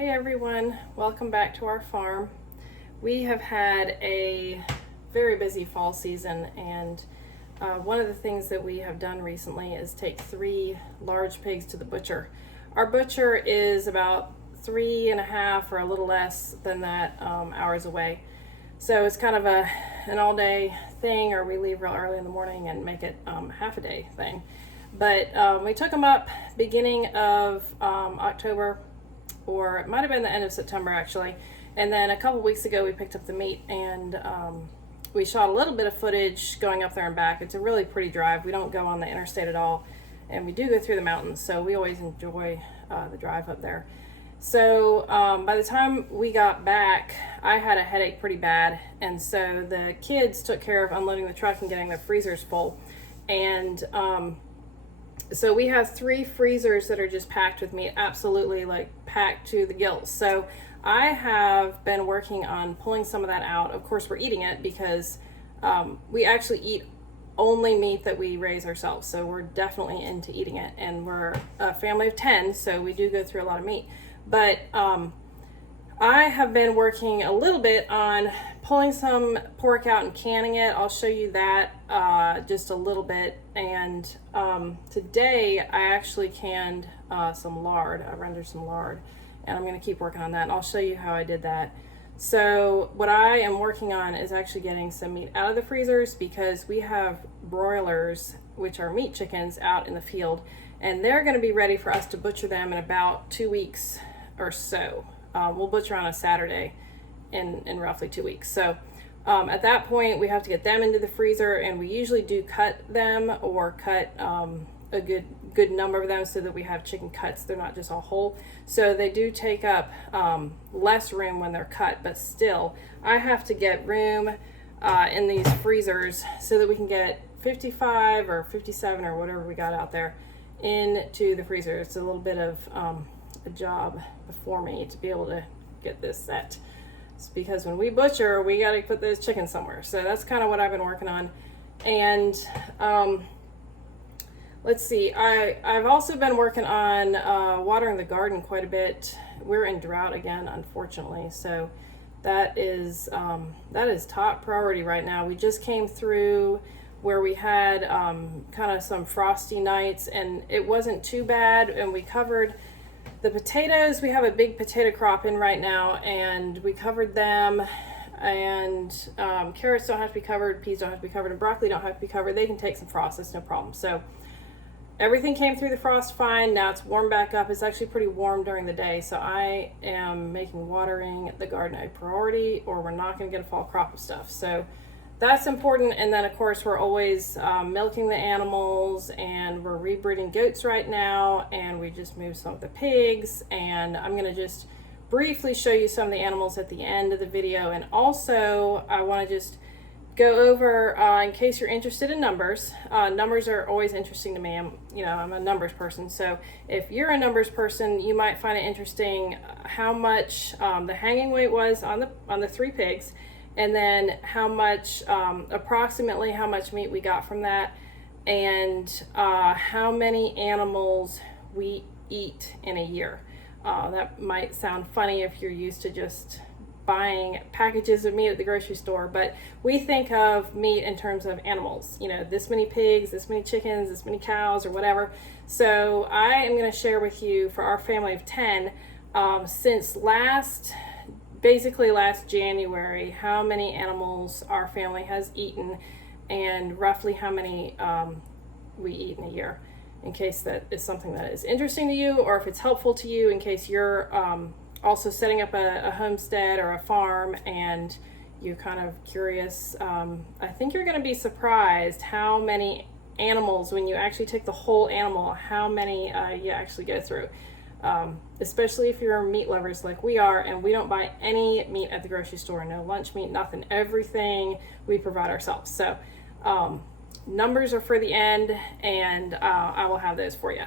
Hey everyone, welcome back to our farm. We have had a very busy fall season, and one of the things that we have done recently is take 3 large pigs to the butcher. Our butcher is about 3.5 or a little less than that hours away. So it's kind of an all-day thing, or we leave real early in the morning and make it half a day thing. But we took them up beginning of October, or it might have been the end of September actually. And then a couple weeks ago we picked up the meat, and we shot a little bit of footage going up there and back. It's a really pretty drive. We don't go on the interstate at all, and we do go through the mountains, so we always enjoy the drive up there. So by the time we got back, I had a headache pretty bad, and so the kids took care of unloading the truck and getting their freezers full. And so we have 3 freezers that are just packed with meat, absolutely like packed to the gills. So I have been working on pulling some of that out. Of course, we're eating it because we actually eat only meat that we raise ourselves. So we're definitely into eating it, and we're a family of 10, so we do go through a lot of meat. But I have been working a little bit on pulling some pork out and canning it. I'll show you that just a little bit. And today I actually canned some lard. I rendered some lard, and I'm going to keep working on that, and I'll show you how I did that. So what I am working on is actually getting some meat out of the freezers, because we have broilers, which are meat chickens, out in the field, and they're going to be ready for us to butcher them in about 2 weeks or so. We'll butcher on a Saturday in roughly 2 weeks. So at that point, we have to get them into the freezer, and we usually do cut them, or cut a good number of them so that we have chicken cuts. They're not just all whole. So they do take up less room when they're cut, but still, I have to get room in these freezers so that we can get 55 or 57 or whatever we got out there into the freezer. It's a little bit of a job before me to be able to get this set. It's because when we butcher, we got to put those chickens somewhere. So that's kind of what I've been working on. And let's see, I've also been working on watering the garden quite a bit. We're in drought again, unfortunately, so that is top priority right now. We just came through where we had kind of some frosty nights, and it wasn't too bad, and we covered the potatoes. We have a big potato crop in right now, and we covered them. And carrots don't have to be covered, peas don't have to be covered, and broccoli don't have to be covered. They can take some frost, that's no problem. So everything came through the frost fine. Now it's warm back up. It's actually pretty warm during the day, so I am making watering the garden a priority, or we're not going to get a fall crop of stuff. So that's important. And then of course we're always milking the animals, and we're rebreeding goats right now, and we just moved some of the pigs, and I'm going to just briefly show you some of the animals at the end of the video. And also I want to just go over, in case you're interested in numbers. Numbers are always interesting to me. I'm a numbers person, so if you're a numbers person, you might find it interesting how much the hanging weight was on the 3 pigs, and then how much, approximately how much meat we got from that, and how many animals we eat in a year. That might sound funny if you're used to just buying packages of meat at the grocery store, but we think of meat in terms of animals. This many pigs, this many chickens, this many cows, or whatever. So I am going to share with you, for our family of 10, since basically last January, how many animals our family has eaten, and roughly how many we eat in a year, in case that is something that is interesting to you, or if it's helpful to you, in case you're also setting up a homestead or a farm and you're kind of curious. I think you're going to be surprised how many animals, when you actually take the whole animal, how many you actually go through. Especially if you're meat lovers like we are, and we don't buy any meat at the grocery store, no lunch meat, nothing. Everything we provide ourselves. So numbers are for the end, and I will have those for you.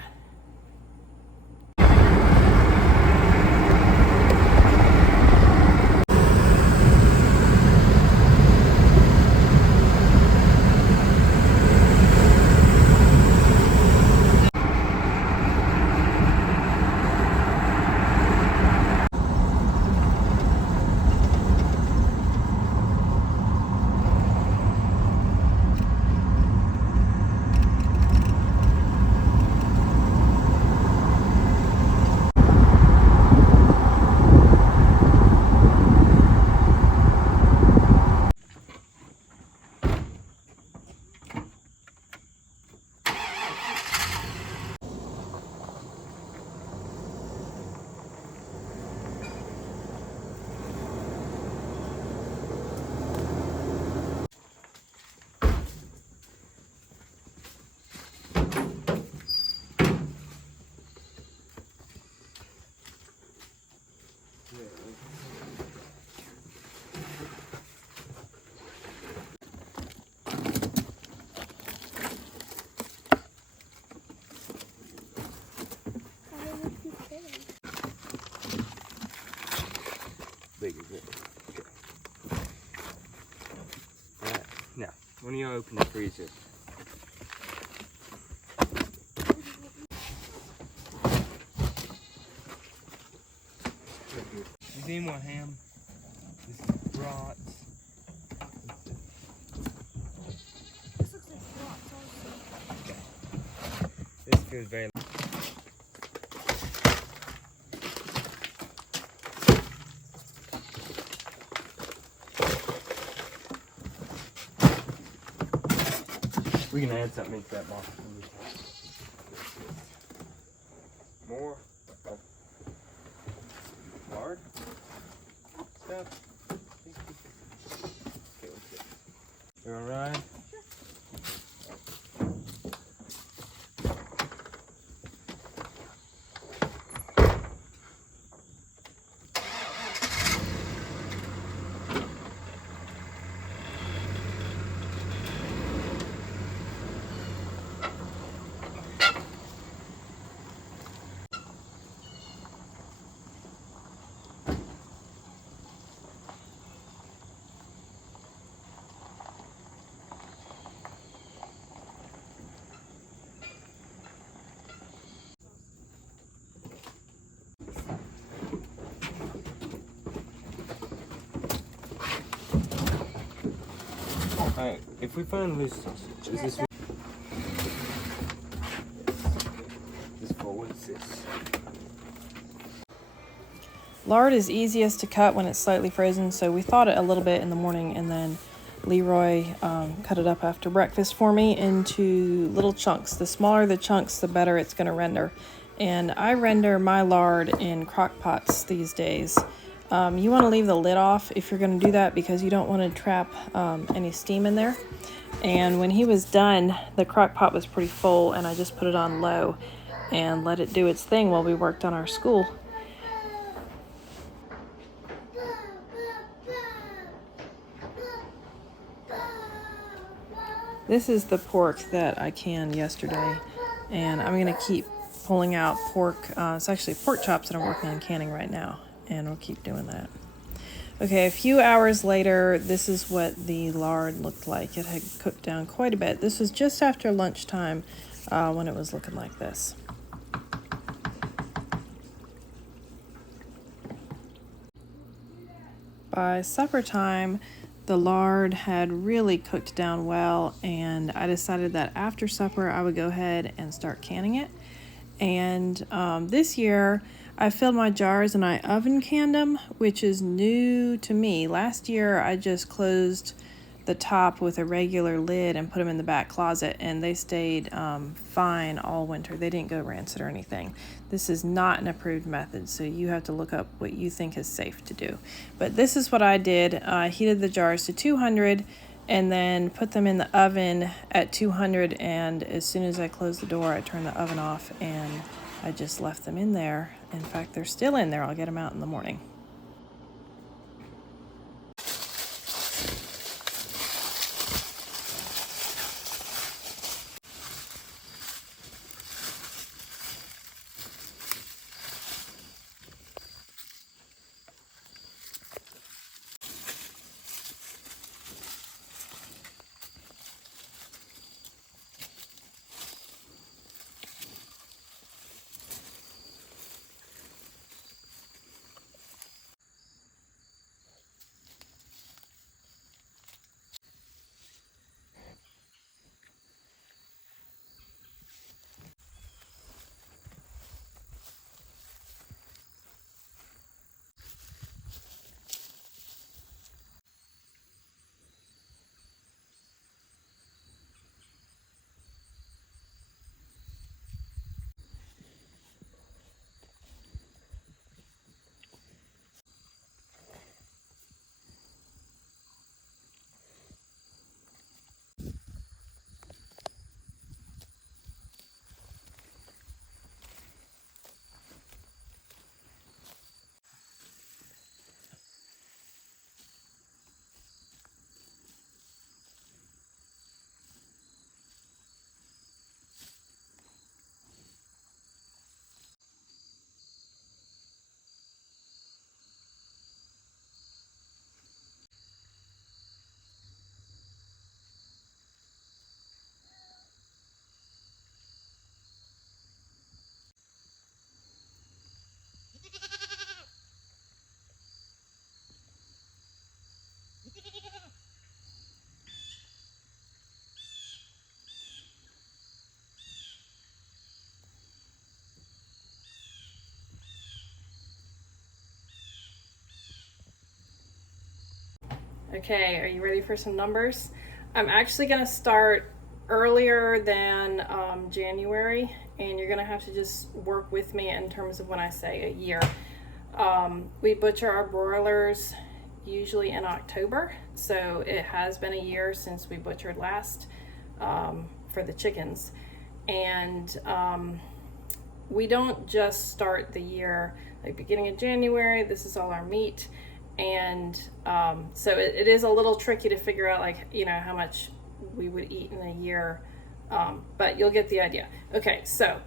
when you open the freezer. Is any more ham? This is brats. This looks like brats also. Okay. This feels very. We can add something into that box. More lard stuff. Okay, what's it? You alright? Alright, if we find loose sausage, is this what is this? Lard is easiest to cut when it's slightly frozen, so we thawed it a little bit in the morning, and then Leroy cut it up after breakfast for me into little chunks. The smaller the chunks, the better it's going to render. And I render my lard in crock pots these days. You want to leave the lid off if you're going to do that, because you don't want to trap any steam in there. And when he was done, the crock pot was pretty full, and I just put it on low and let it do its thing while we worked on our school. This is the pork that I canned yesterday, and I'm going to keep pulling out pork. It's actually pork chops that I'm working on canning right now, and we'll keep doing that. Okay, a few hours later, this is what the lard looked like. It had cooked down quite a bit. This was just after lunchtime when it was looking like this. By supper time, the lard had really cooked down well, and I decided that after supper I would go ahead and start canning it. And this year I filled my jars and I oven canned them, which is new to me. Last year I just closed the top with a regular lid and put them in the back closet, and they stayed fine all winter. They didn't go rancid or anything. This is not an approved method, so you have to look up what you think is safe to do. But this is what I did. I heated the jars to 200 and then put them in the oven at 200, and as soon as I closed the door I turned the oven off and I just left them in there. In fact, they're still in there. I'll get them out in the morning. Okay, are you ready for some numbers? I'm actually going to start earlier than January, and you're going to have to just work with me in terms of when I say a year. We butcher our broilers usually in October, so it has been a year since we butchered last for the chickens. And we don't just start the year like beginning of January. This is all our meat. And so it is a little tricky to figure out, like, you know, how much we would eat in a year, but you'll get the idea. Okay, so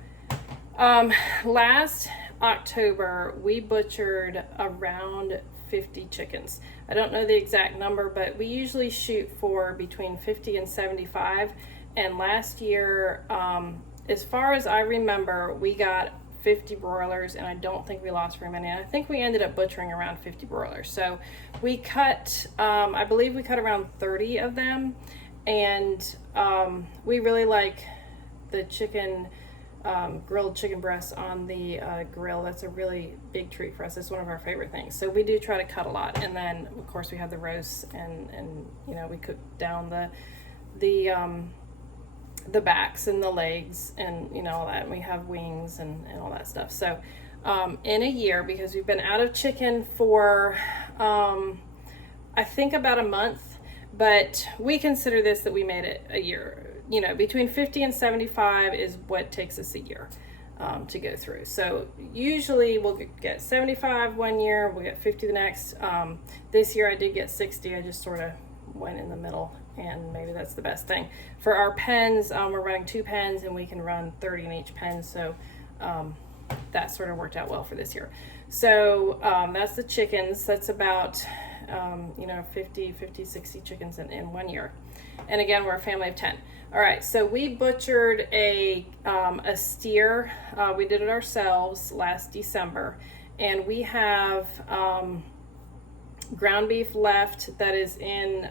last October we butchered around 50 chickens. I don't know the exact number, but we usually shoot for between 50 and 75. And last year, as far as I remember, we got 50 broilers, and I don't think we lost very many. I think we ended up butchering around 50 broilers. So we cut, I believe we cut around 30 of them, and we really like the chicken, grilled chicken breasts on the grill. That's a really big treat for us. It's one of our favorite things. So we do try to cut a lot, and then of course we have the roasts, and you know, we cook down the backs and the legs and, you know, all that. And we have wings and all that stuff. So in a year, because we've been out of chicken for I think about a month, but we consider this that we made it a year. You know, between 50 and 75 is what takes us a year to go through. So usually we'll get 75 one year, we'll get 50 the next. This year I did get 60. I just sort of went in the middle, and maybe that's the best thing. For our pens, we're running 2 pens, and we can run 30 in each pen, so that sort of worked out well for this year. So that's the chickens. That's about 50, 60 chickens in 1 year. And again, we're a family of 10. All right, so we butchered a steer. We did it ourselves last December, and we have ground beef left that is in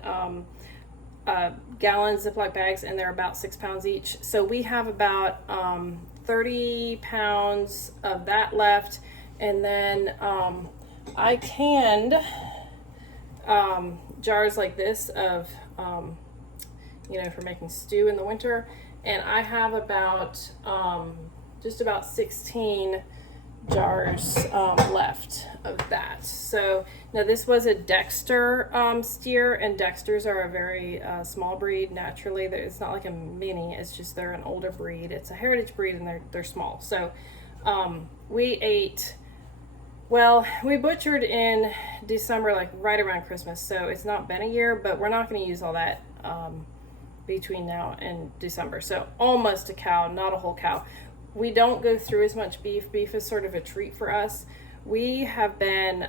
gallon Ziploc bags, and they're about 6 pounds each. So we have about 30 pounds of that left, and then I canned jars like this of for making stew in the winter, and I have about just about 16 jars left of that. So now this was a Dexter steer, and Dexters are a very small breed naturally. It's not like a mini, it's just they're an older breed. It's a heritage breed, and they're small. So we butchered in December, like right around Christmas, so it's not been a year, but we're not going to use all that between now and December. So almost a cow, not a whole cow. We don't go through as much beef. Beef is sort of a treat for us. We have been,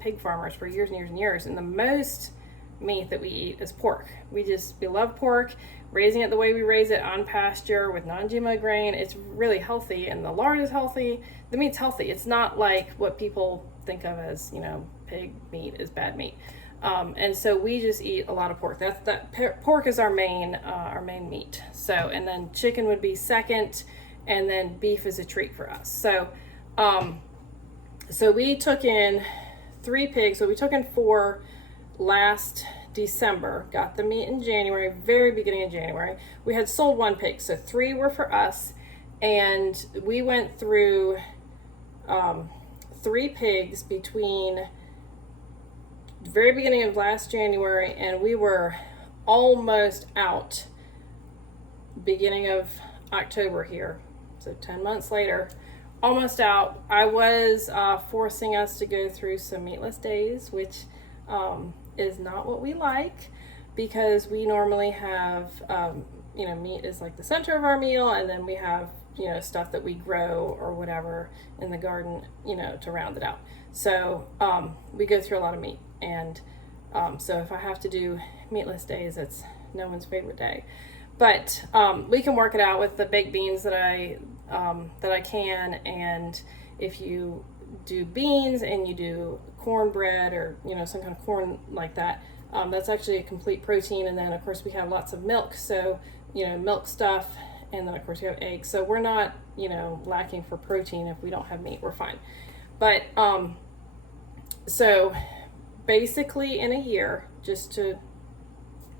pig farmers for years and years and years, and the most meat that we eat is pork. We love pork. Raising it the way we raise it, on pasture with non-GMO grain, it's really healthy, and the lard is healthy. The meat's healthy. It's not like what people think of as, pig meat is bad meat. And so we just eat a lot of pork. Pork is our main meat. So, and then chicken would be second, and then beef is a treat for us. So, so we took in 3 pigs. So we took in 4 last December, got the meat in January, very beginning of January. We had sold 1 pig, so 3 were for us, and we went through 3 pigs between the very beginning of last January, and we were almost out beginning of October here. So 10 months later, almost out. I was forcing us to go through some meatless days, which is not what we like, because we normally have meat is like the center of our meal, and then we have stuff that we grow or whatever in the garden to round it out. So we go through a lot of meat, and so if I have to do meatless days, it's no one's favorite day. But we can work it out with the baked beans that I can, and if you do beans and you do cornbread or some kind of corn like that, that's actually a complete protein. And then of course we have lots of milk, so milk stuff, and then of course we have eggs, so we're not lacking for protein. If we don't have meat, we're fine. But so basically in a year, just to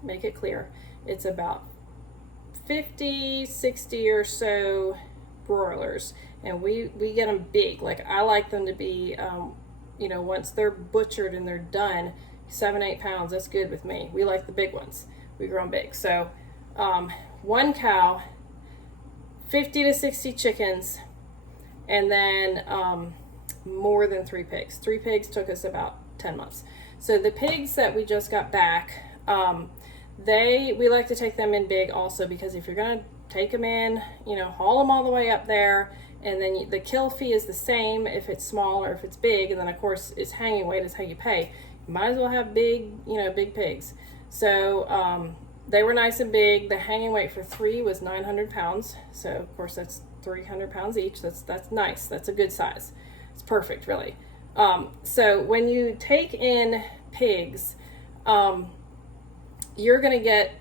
make it clear, it's about 50, 60 or so broilers, and we get them big. Like, I like them to be, you know, once they're butchered and they're done, 7-8 pounds, that's good with me. We like the big ones. We grow them big. So one cow, 50 to 60 chickens, and then more than 3 pigs. 3 pigs took us about 10 months. So the pigs that we just got back, we like to take them in big also, because if you're going to take them in, you know, haul them all the way up there, and then the kill fee is the same if it's small or if it's big, and then of course it's hanging weight is how you pay. You might as well have big, you know, big pigs. So they were nice and big. The hanging weight for 3 was 900 pounds. So of course that's 300 pounds each. That's nice. That's a good size. It's perfect, really. So when you take in pigs, you're going to get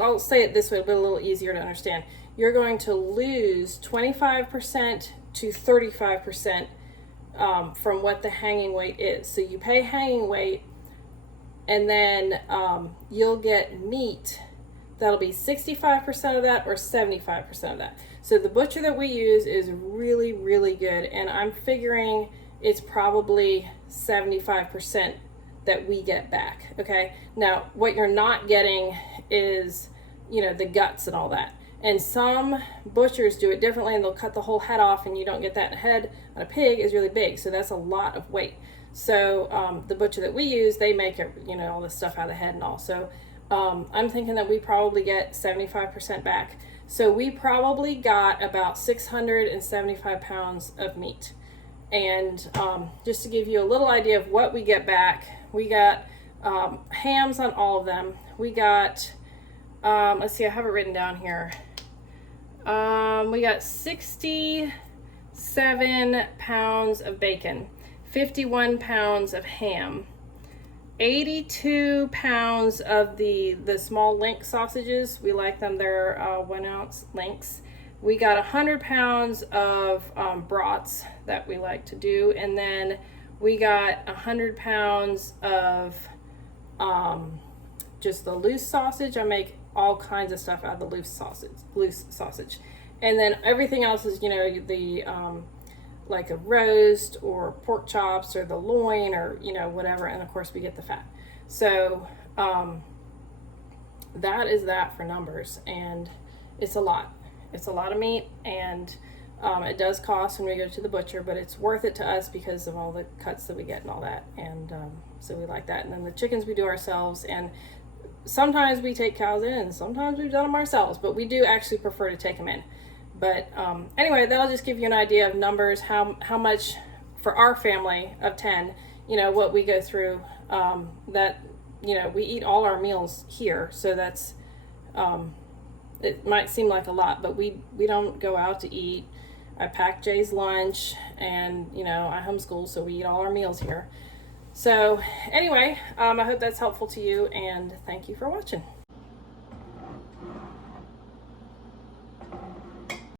I'll say it this way, but a little easier to understand. You're going to lose 25% to 35% from what the hanging weight is. So you pay hanging weight, and then you'll get meat that'll be 65% of that or 75% of that. So the butcher that we use is really, really good, and I'm figuring it's probably 75% that we get back. Okay, now what you're not getting is, you know, the guts and all that. And some butchers do it differently, and they'll cut the whole head off, and you don't get that. The head on a pig is really big, so that's a lot of weight. So the butcher that we use, they make it, you know, all this stuff out of the head and all. So I'm thinking that we probably get 75% back. So we probably got about 675 pounds of meat. And just to give you a little idea of what we get back, we got hams on all of them. We got, let's see, I have it written down here. We got 67 pounds of bacon, 51 pounds of ham, 82 pounds of the small link sausages. We like them. They're 1 ounce links. We got 100 pounds of brats that we like to do. And then we got 100 pounds of just the loose sausage. I make all kinds of stuff out of the loose sausage. And then everything else is, you know, the like a roast or pork chops or the loin or, you know, whatever. And of course we get the fat. So that is that for numbers. And it's a lot. It's a lot of meat, and it does cost when we go to the butcher, but it's worth it to us because of all the cuts that we get and all that. And so we like that. And then the chickens we do ourselves, and sometimes we take cows in, and sometimes we've done them ourselves, but we do actually prefer to take them in. But anyway, that'll just give you an idea of numbers, how much for our family of 10, you know, what we go through. That, you know, we eat all our meals here, so that's it might seem like a lot, but we don't go out to eat. I pack Jay's lunch, and, you know, I homeschool, so we eat all our meals here. So anyway, I hope that's helpful to you, and thank you for watching.